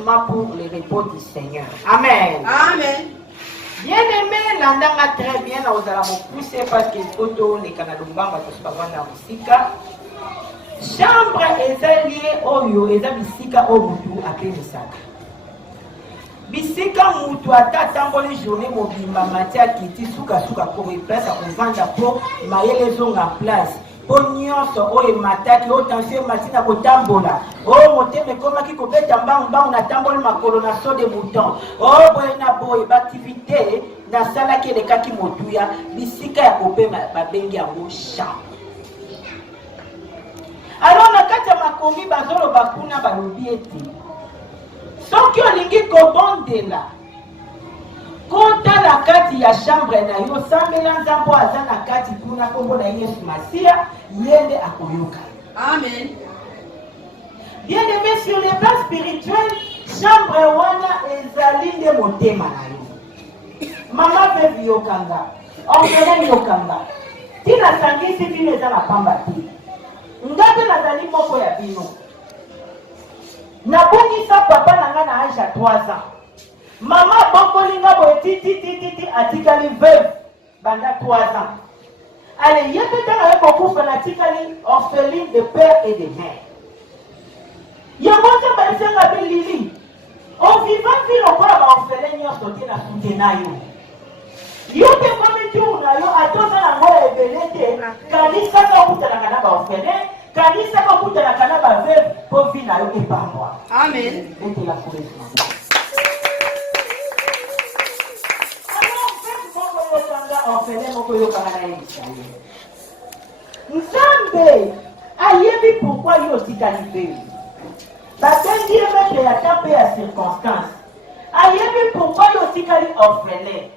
seulement pour le repos du Seigneur. Amen. Amen. Bien aimé, l'andanga très bien, nous allons pousser parce que photo les Canadoumbanga tous pas vendre musika. Chambre est liée au yo, et la musika au mutu à Kénisaka. Bisika mutu ata tamboli journée mobimba matia kiti suka pour place à vendre pour mailler les ongles en place. Pour nyonso oye mataki o tension matina ko tambola o moteme koma ki ko beta mbang na tamboli makolo na so de mouton o boye na boye activité na sala ki de kaki motuya bisika ya kopema babengi yango champ. Alors na kati ya makomi bazolo bakuna balobi ete soki olingi kobondela kota na kati ya chambre na yo sambela nzambo aza na kati kuna kombo na Yesu Masia yende akoyoka. Amen. Bien aimé, sur les plans spirituels, chambre wana ezali nde motema na yo. Mama vevi yokanga, orphelin yokanga. Tina sangisi bino eza na pamba te. Ngabe nazali moko ya bino. Nabongisa papa na nga na âge ya 3 ans. Maman bongolinga boye titi atikali veuve banda 3 ans. Allez, y'a peut-être avec beaucoup fanatically orpheline de père et de mère. Y'a beaucoup de personnes avec Lili. On vivant vie au corps orphelin y a sauté la soutenayo. Yo te comme tu na yo atoza na ngoya ebelete kanisa ka kuta na kana ba orphelin kanisa ka kuta na kana ba veuve pour vie na yo et pas moi. Amen. Mettez la correction. Nzambe ayebi pourquoi yo tikalibe batendi yemepe ya tape ya circonstance ayebi pourquoi yo tikali orphelin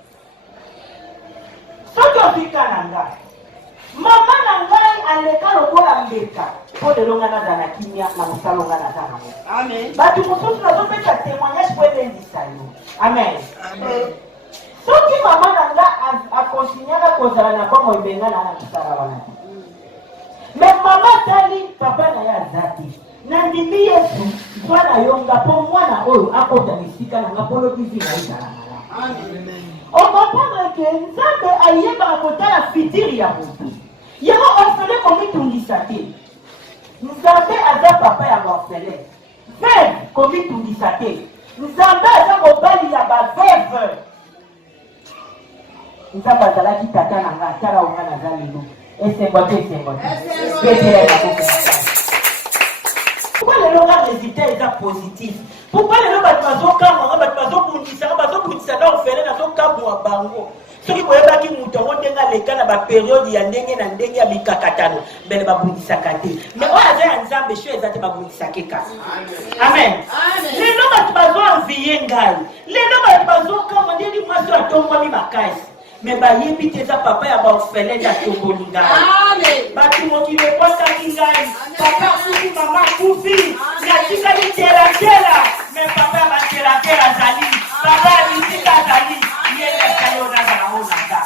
soki otika na ngai mama na ngai aleka lokola mbeka mpo lelo ngai naza na kimia na mosala ngai naza nango. Amen. Bato mosusu nazopesa témoignage po ebendisa yo. Amen. Soki mama nanga akontinyaka kozala na bongo ebenga na mosala wana te. Mais mama tali papa na ye aza te. Nandimi Yesu zwa na yo nga mpo mwana oyo akota misika na nga mpo lobizi na ezala malamu. Okomprendre ke Nzambe ayebaka kotala fitiri ya motu. Yango orphelin komitungisa te. Nzambe aza papa ya orphelin. Veuve komitungisa te. Nzambe aza mobali ya baveuve. Nzambe azalaki tata na nga tala onga naza lelo esengo te. Pourquoi lelo nga résultat eza positif? Pourquoi lelo bato bazokamwanga bato bazobundisa na orphelin nazokamwa bango? Soki boyebaki moto yango ndenge aleka na baperiode ya ndenge na ndenge ya mikakatano mbele babundisaka te. Mais oyo aza ya Nzambe sho eza te babundisake kasi. Amen. Lelo bato bazoanvie ngai lelo bato bazokamwa ndenge mwasi atombwami makasi mais bayebi te eza papa ya baorphelin ya tomboli ngai. Amen. Bato mokili ekwataki ngai papa kufi mama kufi natikali telatela mais papa ya batelatela azali papa ya bisika azali yeleka yo nazala o naza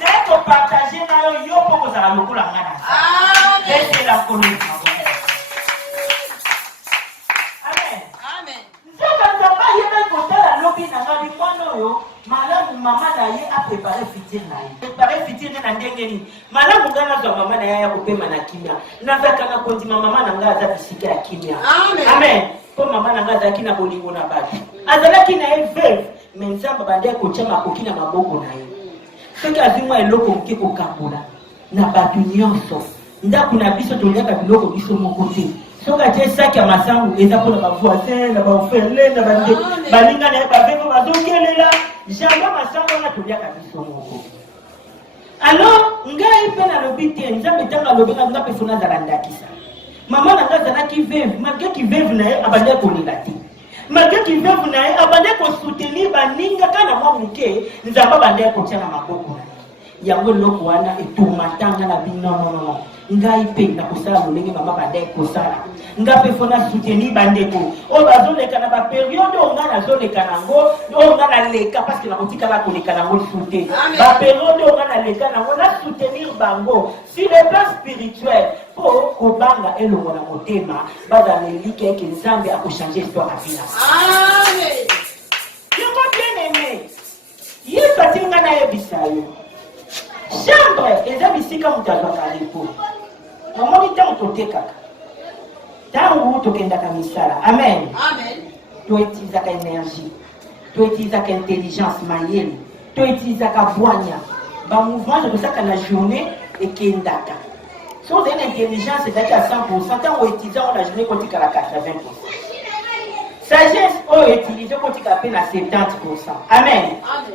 naye kopartage na yo yo mpo kozala lokola nga naza etela koleka. Amen. Nzambe ayebaki kotala lobi na ngai mwana oyo malamu mama na ye a préparé fitir na ye. Préparé fitir na ndenge nini? Malamu nga nazwa mama na ye ya kopema na kimia. Nazaka na kondima mama na nga aza bisika ya kimia. Amen. Po mama na nga azalaki na bolingo na bato. Azalaki na ye veuve, mais Nzambe bande kotia makoki na maboko na ye. Soki azwi mwa eloko moke kokambola na bato nyonso. Ndako na biso toliaka biloko biso moko te. Soki atie saki ya masangu eza mpona bavoisin na baorphelin na baninga na ye baveve bazokelela jamba masango na toliaka biso moko. Alors ngai mpe nalobi te Nzambe ntango alobeka nga mpe fo nazala ndakisa. Mama na nga azalaki veuve malgré ki veuve na ye abandaki kolela te. Malgré ki veuve na ye abandaki kosoutenir baninga kaka na mwa moke Nzambe abandaki kotia na maboko na ye. Yango eloko wana etourmatanga na bino non. Ngai mpe nakosala lolenge mama bandeki kosala. Nga mpe fo na soutenir bandeko oyo bazoleka na baperiode oyo nga nazoleka nango oyo nga naleka parce que nakotikala koleka nango lisu te. Baperiode oyo nga naleka nango na soutenir bango sur le plan spirituel po kobanga elongo na motema bazana elike eke nzambe akochange histoire na bina. Amen. Yango bien aimé. Yesu atinga na yebisa yo. Chambre eza bisika moto azwaka repo. Namoni ntango totekaka. Ntango tokendaka misala. Amen. Amen. Toetilizaka énergie. Toetilizaka intelligence mayele. Toetilizaka bwanya. Ba mouvement de tosaka na journée ekendaka. Si on a une intelligence, c'est à 100%, tant qu'on utilise la journée qu'on dit à 80%. Sagesse, on utilise qu'on dit à peine à 70%. Amen.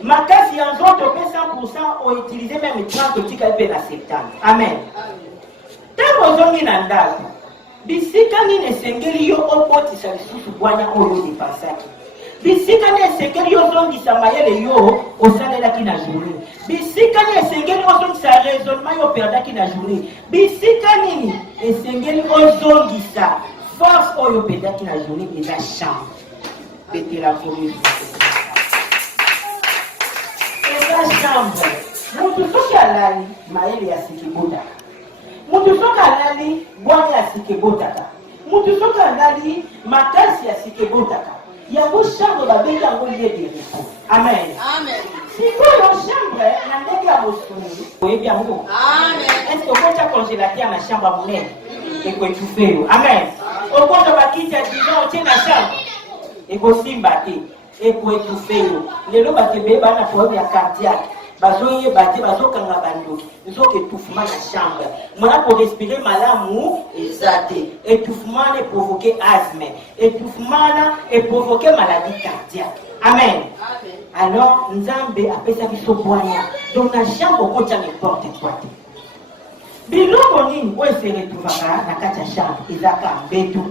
Ma casse, il y a un autre 100%, on utilise même 30%, on dit à peine à 70%. Amen. Tant qu'on a un andal, bisika ni ne sengeli yo opoti sa lisusu bwanya oyo di pasaki. Bisika ni esengeli yo zongisa mayele yo osalelaki na journée. Bisika ni esengeli ozongisa raisonnement yo perdaki na journée. Bisika nini esengeli ozongisa force oyo perdaki na journée eza chambre. Betela komi. Eza chambre. Mutu soki alali mayele ya sikibotaka. Mutu soki alali bwanya ya sikibotaka. Mutu soki alali makasi ya sikibotaka. Yango chambre babengi yango lieu de repos. Amen. Amen. Sikoyo chambre na ndenge ya mosuni oyebi yango. Amen. Est-ce que okota congélateur na chambre ya monene ekoetufe yo? Amen. Okota bakiti ya divan otie na chambre ekosimba te ekoetufe yo. Lelo bato ebeye bana problème ya cardiaque bazoyeba te bazokanga bandoki nzoka étouffement na chambre mwana pour respirer malamu eza te. Étouffement ne provoquer asthme, étouffement et provoquer maladie cardiaque. Amen. Amen. Alors nzambe apesa biso bwanya donc na chambre okotya n'importe quoi te. Biloko nini oyo se retrouvaka na kati ya chambre ezaka mbetu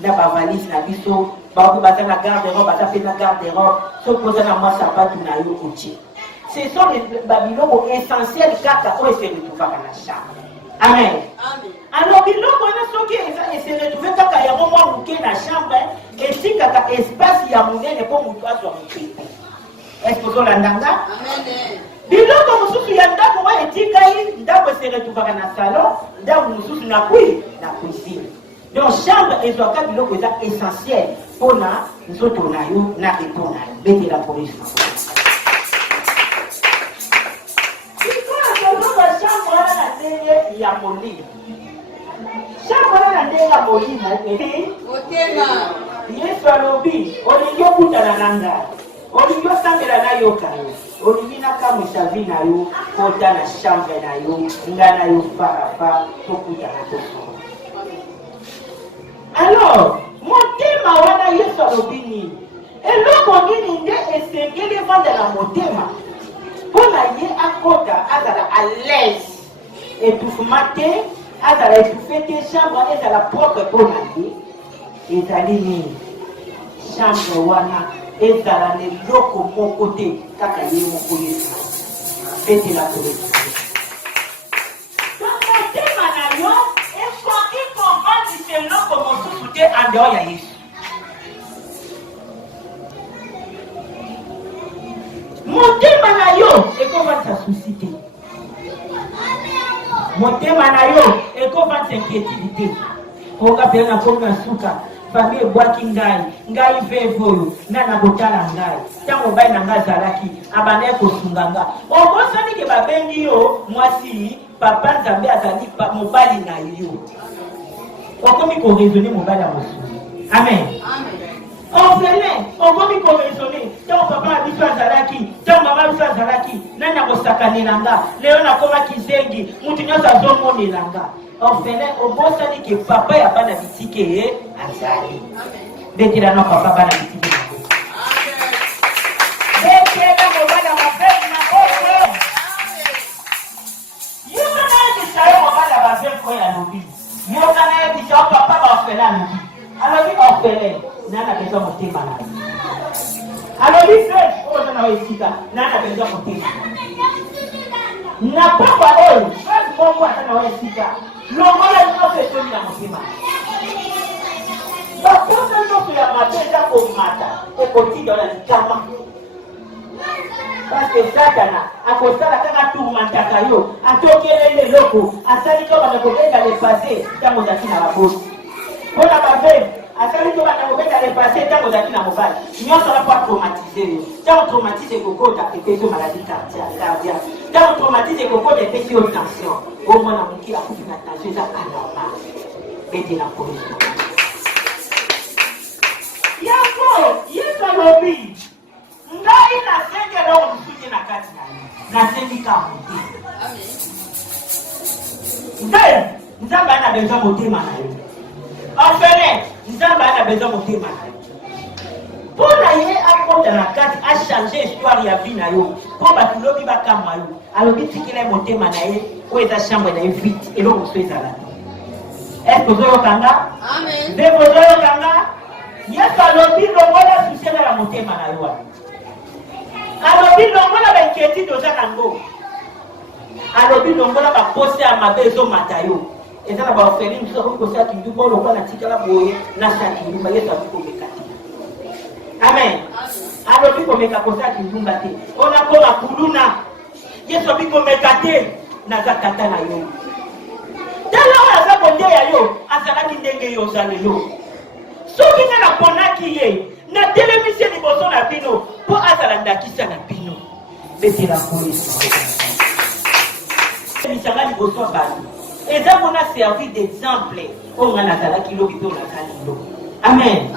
na bavalise na biso baoki baza na garde robe baza mpe na garde robe soki oza na mwa sapatu na yo otie. Ce sont les biloko essentiels kaka oyo se retrouvaka na chambre. Amen. Amen. Alors biloko wana soki se retrouve kaka yango mwa moke na chambre etikaka espace ya monene mpo moto azwa mopepe. Est-ce que ozolandanga? Amen. Biloko mosusu ya ndako oyo etikali ndako se retrouvaka na salon ndako mosusu na cuisine. Donc chambre ezwaka biloko eza essentiel mpona nzoto na yo na repo na yo. Betela polisi. Ya molimo. Chambre na ndenge ya molimo Otema. Yesu alobi olingi okutana na ngai olingi osambela na yo kayo olingi nakamwisa vi na yo kota na chambre na yo ngai na yo farafa tokutana tosolo. Alors motema wana Yesu alobi nini eloko nini nde esengeli evanda na motema mpona ye akota azala à l'aise. Étouffement te azala étouffé te chambre ezala propre mpona ye ezali nini chambre wana ezala na eloko moko te kaka ye moko Yesu betela koleki. Donc motema na yo ekoki kovandisa eloko mosusu te en dehors ya Yesu. Motema na yo ekovandisa susi te. Motema na yo ekovandisa inquiétude. Oka pena komi na suka famille ebwaki ngai vevo oyo nana kotala ngai ntango mobali na ngai azalaki abanda kosunga nga okosani ke babengi yo mwasi papa nzambe azali mobali na yo okomi koraisonne mobali ya mosusu. Amen. Orphelin okomi koraisonne ntango papa na biso azalaki ntango mama biso azalaki nani akosakanela nga lelo nakomaki zengi mutu nyonso azomonela nga. Orphelin obosani ke papa ya bana bitike ye azali. Betela na papa bana bitike. Betela mobala mabeki na oyo. Yoka na yebisayo mobala babeko ya lobi. Yoka na yebisayo papa ba orphelin alobi. Alobi orphelin nana besoin motema na. Alobi frère oyo na esika nana besoin motema. Na papa oyo frère bongo atana esika. Longola nyonso etondi na motema. Baposa nyonso ya mabe eza komata ekotinda na likama. Parce que Satana akosala kaka tourmentaka yo atokelele loko asali to bana kobenda le passé tango zaki na babosi mpona baveve asali to bana kobenda le passé tango zaki na mobali nyonso na po atraumatize yo tango traumatise ekokota epesi yo maladie cardiaque tango traumatise ekokota epesi yo tension omona moki akufi na tension eza anormal betela kolesa yango yesu alobi ngai nasengi eloko mosusu na kati na ye nasengi ka motema ngai nzambe aye na besoin motema na yo orphelin nzambe aye na besoin motema na yo mpo na ye akota na kati achange histoire ya vie na yo mpo bato lobi bakamwa yo alobi tikela ye motema na ye oyo eza chambre na ye vite eloko mosusu ezala eske ozoyokanga nde bozoyokanga yesu alobi longola susele ya motema na yo alobi longola bainquiétude oza nango alobi longola bakose ya mabe ezomata yo eza na baorphelin mosusu akoki kosia kinduba olokola na tikala boye nasa kindumba yesu alobi komeka te amen alobi komeka kosia kindumba te onakoma kuluna yesu alobi komeka te naza tata na yo tala oyo aza kondeya yo azalaki ndenge yo oza lelo soki nga naponaki ye natelemisi ye liboso na bino mpo azala ndakisa na bino betela kolesa misanga liboso ya bato eza mpona servir d'exemple oyo nga nazalaki lobi mpe onazali lo amen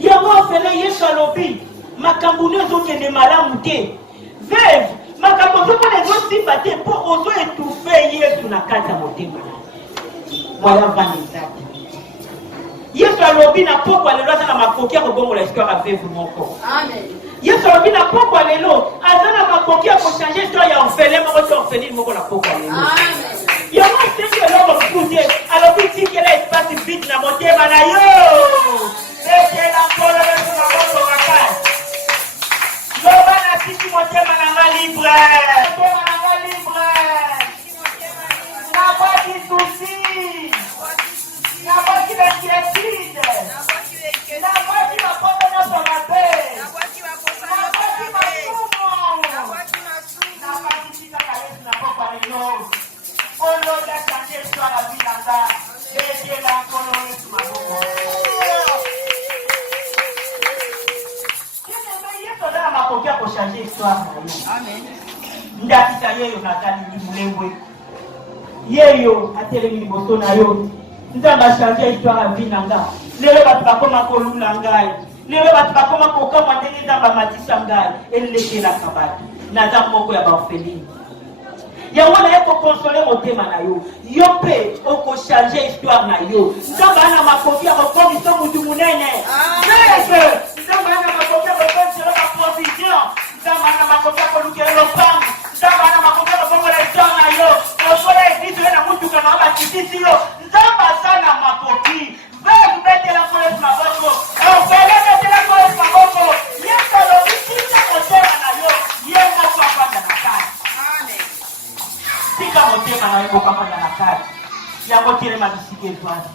yango ofele yesu alobi makambo nio ezokende malamu te veve makambo ozomona ezosimba te mpo ozoetufe yesu na kati ya motema mwaya vana ezaki yesu alobi na pokwa lelo aza na makoki ya kobongola histoire ya veve moko yesu alobi na pokwa lelo aza na makoki ya kochange histoire ya orphelin moko to orpheline moko na pokwa lelo yango asengi eloko mosusu te alobi tikela espace vide na motema na yo ekela nkolo yesu na moko makasi loba na tiki motema na nga libre motema na nga libre nabwaki susi nabwaki bainquiétude nabwaki bapoto nyonso mabe nabwaki masumu nabwaki tikaka yesu na pokwa lelo olobi achange histoire ya vie na nga betela nkolo yesu maboko yesu aza na makoki ya kochange histoire na yo ndakisa yeyo nataliki mulembwe yeyo atelemi liboso na yo nzambe achange histoire ya vie na nga lelo bato bakoma kolula ngai lelo bato bakoma kokamwa ndenge nzambe amatisa ngai elekelaka bato naza moko ya baorpheline yango naye kokonsole motema na yo yo mpe okochange histoire na yo nzambe ana makoki ya kokomisa mutu munene eke nzambe ana makoki ya kokomisa baprovision nzambe ana makoki ya kolukela lopango nzambe ana makoki ya kobongola histoire na yo osola eglize oyo na mutuka na bakitisi yo nzambe aza na makoki veve betela kolesu maboko ofele betela kolesu maboko yekolobikisa motema na yo ye moko afanda na kati tika motema na yo moko afanda na kati yango telema bisika ezwasi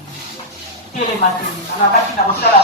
telema telema nakati na kosala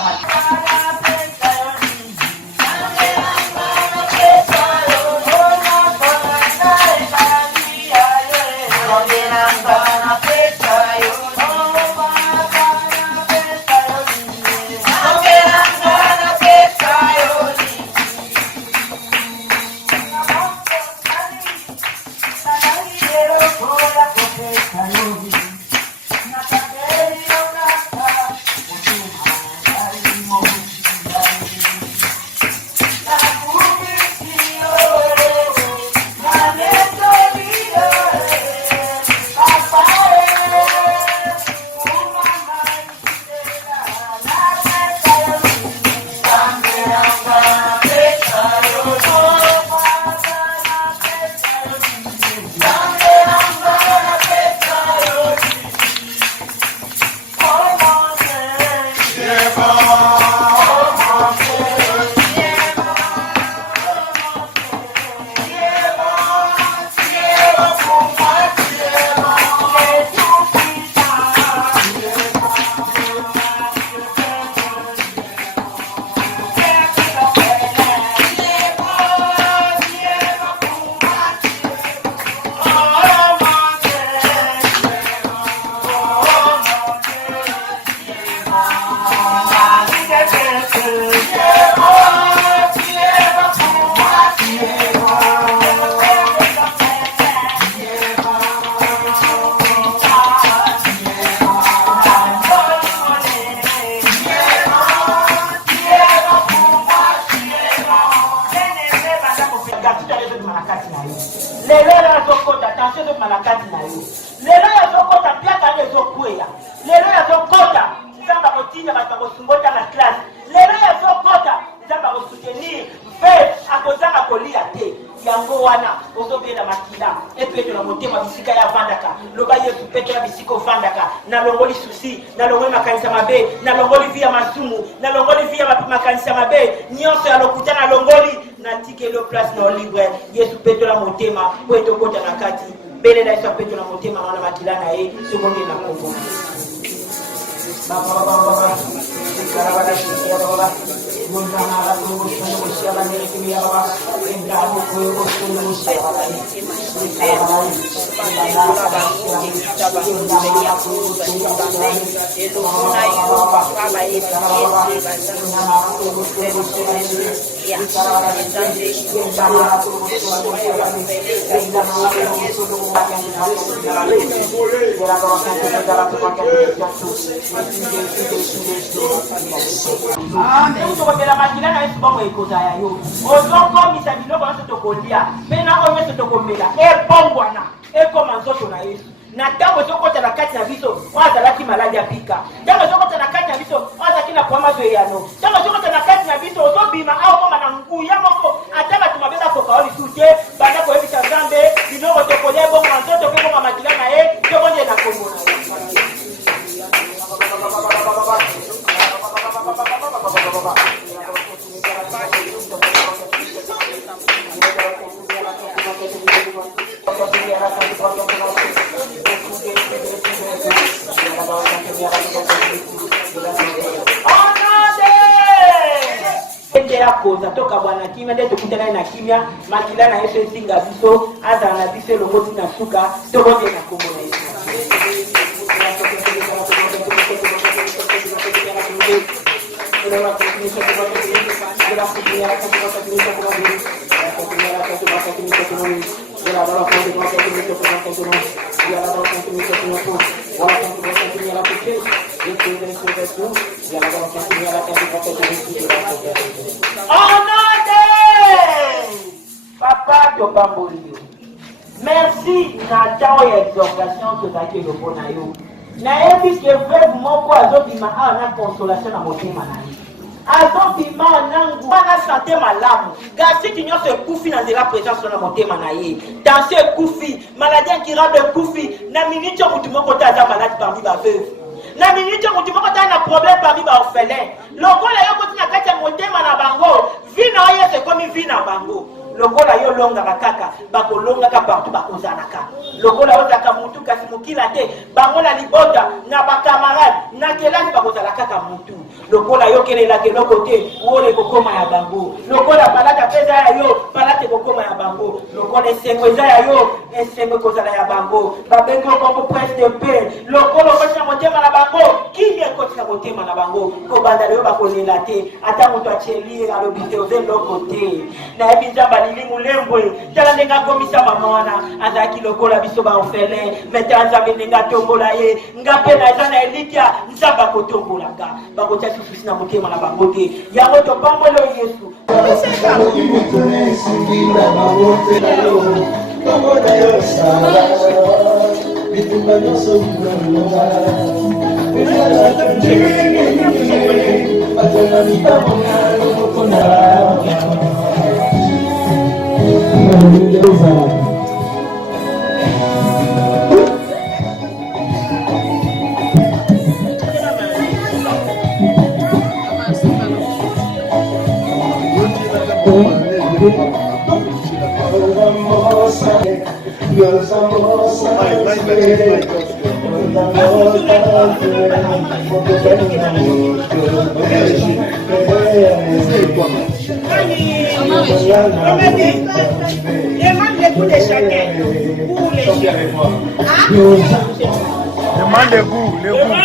malakati na yo. Lelo ya zokota tension zo malakati na yo. Lelo ya zokota piaka ne zokweya. Lelo ya zokota nzamba kotinya batakosumbota na classe. Lelo ya zokota nzamba kosoutenir fait akozanga kolia te. Yango wana ozobela makila epeto na motema bisika ya vandaka loba yesu peto na bisiko vandaka na longoli susi na longoli makanisa mabe na longoli via masumu na longoli via makanisa mabe nyonso ya lokuta na longoli na tikelo place na libre yesu peto na motema kweto kota na kati bele na yesu peto na motema wana makila na ye sekonde na kongo baba karabada shikia baba Mundana tu musia bani kimia baba endamu ko musia bani la makila na yesu bongo ekozaya yo ozoko misa biloko na soto kolia pe na oyo soto komela ebongwana ekoma nzoto na yesu na ntango ezokota na kati na biso oazalaki maladi ya pika ntango ezokota na kati na biso oazalaki na kwama zo eyano ntango ezokota na kati na biso ozobima aokoma na nguya moko ata bato mabe bakoka o lisu te banda koyebisa nzambe biloko tokolia ebongo na nzoto mpe bongo makila na ye tokonde na kongo na ye koza toka bwana kimia nde tukutana na kimia makila na yesu esinga biso azala na biso elongoti na suka tokonde na kombo na yesu Papa Topambolio. Merci Nathan et exhortation que tu as le bon ayo. Na ebi que frère moko azobima na consolation na motema na ye. Azobima nangu bana santé malamu. Gasi kinyoso ekufi na zela présence na motema na ye. Tension ekufi, maladie incurable ekufi, na minute mutu moko taza malade parmi ba veuve. Na minute mutu moko taza na problème parmi ba orphelin. Lokola yo kotina kati ya motema na bango, vina oyo c'est comme vina bango. Lokola yo longa bakaka bakolonga ka partout bakozanaka lokola ozaka mutu kasi mukila te bangola libota na bakamarade na kelasi bakozalaka ka mutu lokola yo kelela keloko te wole kokoma ya bango lokola balaka peza ya yo balate kokoma ya bango lokola esengo eza ya yo esengo kozala ya bango babengo kombo prince de paix lokola okotina motema na bango kimi ekotina motema na bango kobanda leo bakolela te ata mutu achelie alobi te oze loko te na ebi nzamba lilingu lembwe tala ndenga komisa mama wana azaki lokola biso ba orphelin meta nzambe ndenga tombola ye ngape na eza na elikia nzamba kotombola nga bakotia sususi na motema na bango te yango topambolo yesu Demande les goûts, les goûts.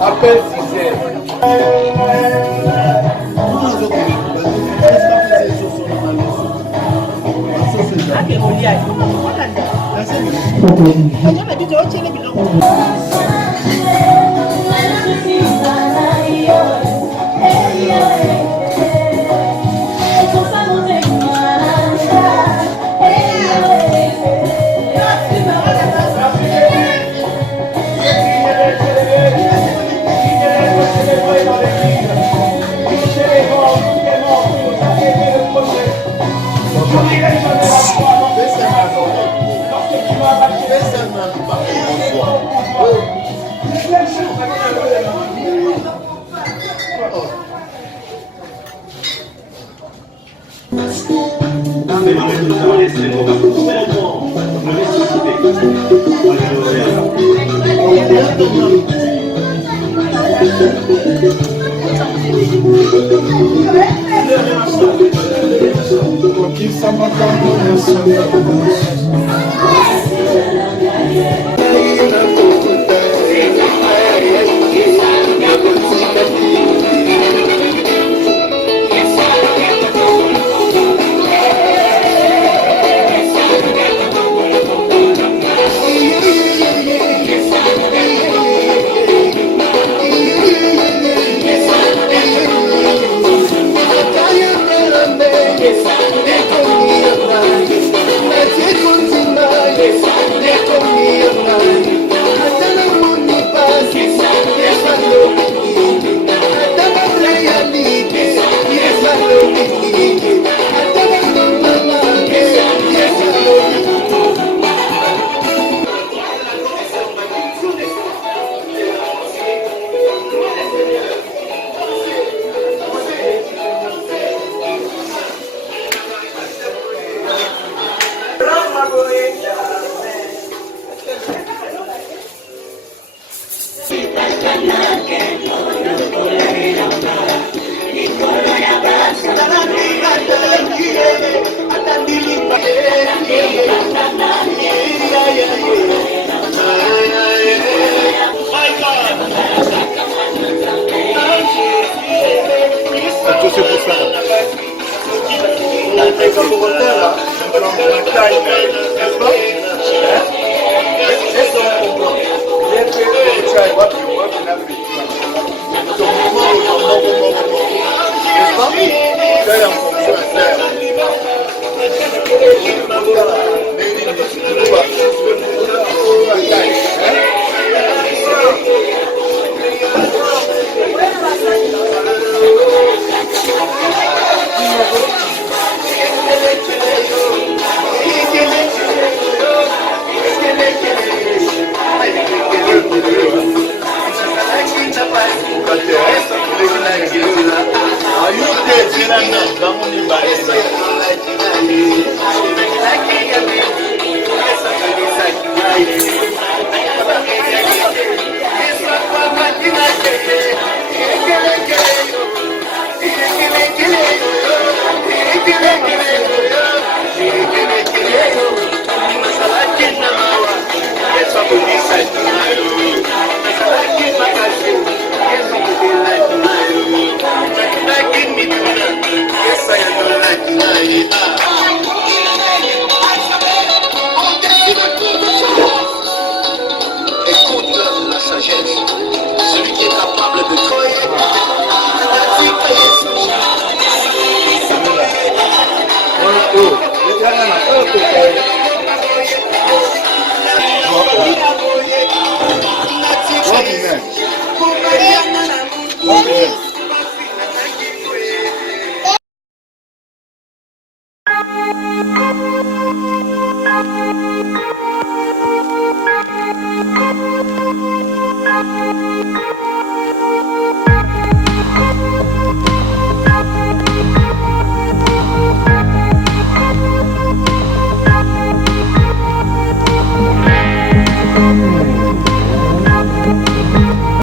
Appelle Cicère. Okay. Yes,